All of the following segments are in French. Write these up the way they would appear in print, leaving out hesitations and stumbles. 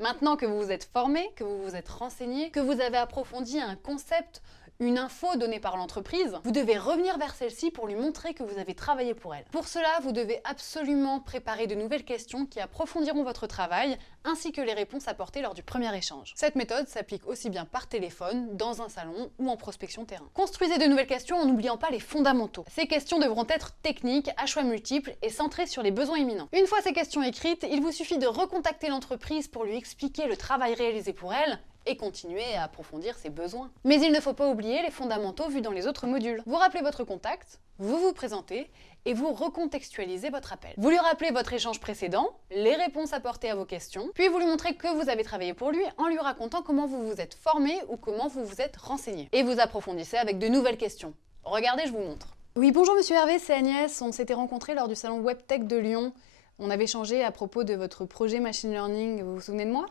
Maintenant que vous vous êtes formé, que vous vous êtes renseigné, que vous avez approfondi un concept, une info donnée par l'entreprise, vous devez revenir vers celle-ci pour lui montrer que vous avez travaillé pour elle. Pour cela, vous devez absolument préparer de nouvelles questions qui approfondiront votre travail, ainsi que les réponses apportées lors du premier échange. Cette méthode s'applique aussi bien par téléphone, dans un salon ou en prospection terrain. Construisez de nouvelles questions en n'oubliant pas les fondamentaux. Ces questions devront être techniques, à choix multiples et centrées sur les besoins imminents. Une fois ces questions écrites, il vous suffit de recontacter l'entreprise pour lui expliquer le travail réalisé pour elle et continuer à approfondir ses besoins. Mais il ne faut pas oublier les fondamentaux vus dans les autres modules. Vous rappelez votre contact, vous vous présentez et vous recontextualisez votre appel. Vous lui rappelez votre échange précédent, les réponses apportées à vos questions, puis vous lui montrez que vous avez travaillé pour lui en lui racontant comment vous vous êtes formé ou comment vous vous êtes renseigné. Et vous approfondissez avec de nouvelles questions. Regardez, je vous montre. Oui, bonjour Monsieur Hervé, c'est Agnès. On s'était rencontrés lors du salon WebTech de Lyon. On avait échangé à propos de votre projet Machine Learning. Vous vous souvenez de moi?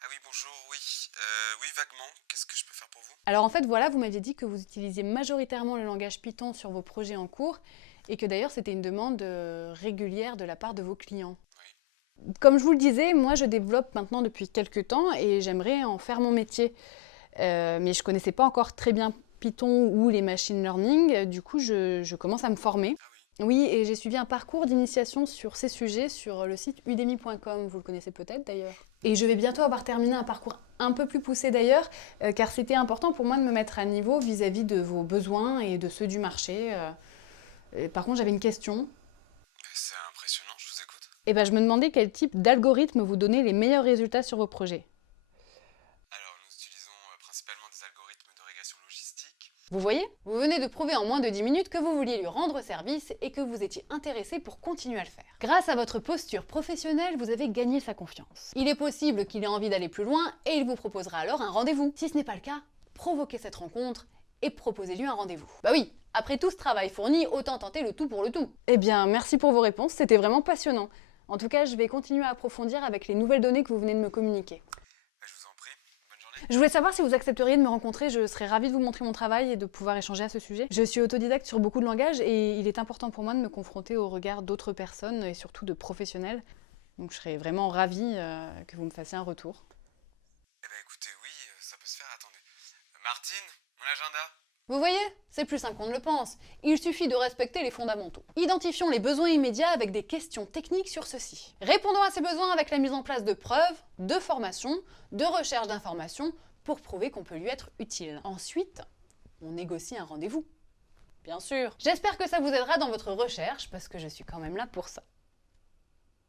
Ah oui, bonjour, oui. Oui, vaguement. Qu'est-ce que je peux faire pour vous? Alors en fait, voilà, vous m'aviez dit que vous utilisiez majoritairement le langage Python sur vos projets en cours et que d'ailleurs c'était une demande régulière de la part de vos clients. Oui. Comme je vous le disais, moi je développe maintenant depuis quelques temps et j'aimerais en faire mon métier. Mais je connaissais pas encore très bien Python ou les machine learning, du coup je commence à me former. Ah oui. Oui, et j'ai suivi un parcours d'initiation sur ces sujets sur le site udemy.com, vous le connaissez peut-être d'ailleurs. Et je vais bientôt avoir terminé un parcours un peu plus poussé d'ailleurs, car c'était important pour moi de me mettre à niveau vis-à-vis de vos besoins et de ceux du marché. Par contre, j'avais une question. C'est impressionnant, je vous écoute. Et ben, je me demandais quel type d'algorithme vous donnait les meilleurs résultats sur vos projets. Alors, nous utilisons principalement des algorithmes de régression logistique. Vous voyez? Vous venez de prouver en moins de 10 minutes que vous vouliez lui rendre service et que vous étiez intéressé pour continuer à le faire. Grâce à votre posture professionnelle, vous avez gagné sa confiance. Il est possible qu'il ait envie d'aller plus loin et il vous proposera alors un rendez-vous. Si ce n'est pas le cas, provoquez cette rencontre et proposez-lui un rendez-vous. Bah oui, après tout ce travail fourni, autant tenter le tout pour le tout. Eh bien, merci pour vos réponses, c'était vraiment passionnant. En tout cas, je vais continuer à approfondir avec les nouvelles données que vous venez de me communiquer. Je vous en prie, bonne journée. Je voulais savoir si vous accepteriez de me rencontrer, je serais ravie de vous montrer mon travail et de pouvoir échanger à ce sujet. Je suis autodidacte sur beaucoup de langages et il est important pour moi de me confronter au regard d'autres personnes et surtout de professionnels. Donc je serais vraiment ravie que vous me fassiez un retour. Eh ben écoutez, oui, ça peut se faire, attendez. Martine, mon agenda. Vous voyez? C'est plus simple qu'on ne le pense. Il suffit de respecter les fondamentaux. Identifions les besoins immédiats avec des questions techniques sur ceux-ci. Répondons à ces besoins avec la mise en place de preuves, de formations, de recherche d'informations pour prouver qu'on peut lui être utile. Ensuite, on négocie un rendez-vous. Bien sûr. J'espère que ça vous aidera dans votre recherche parce que je suis quand même là pour ça.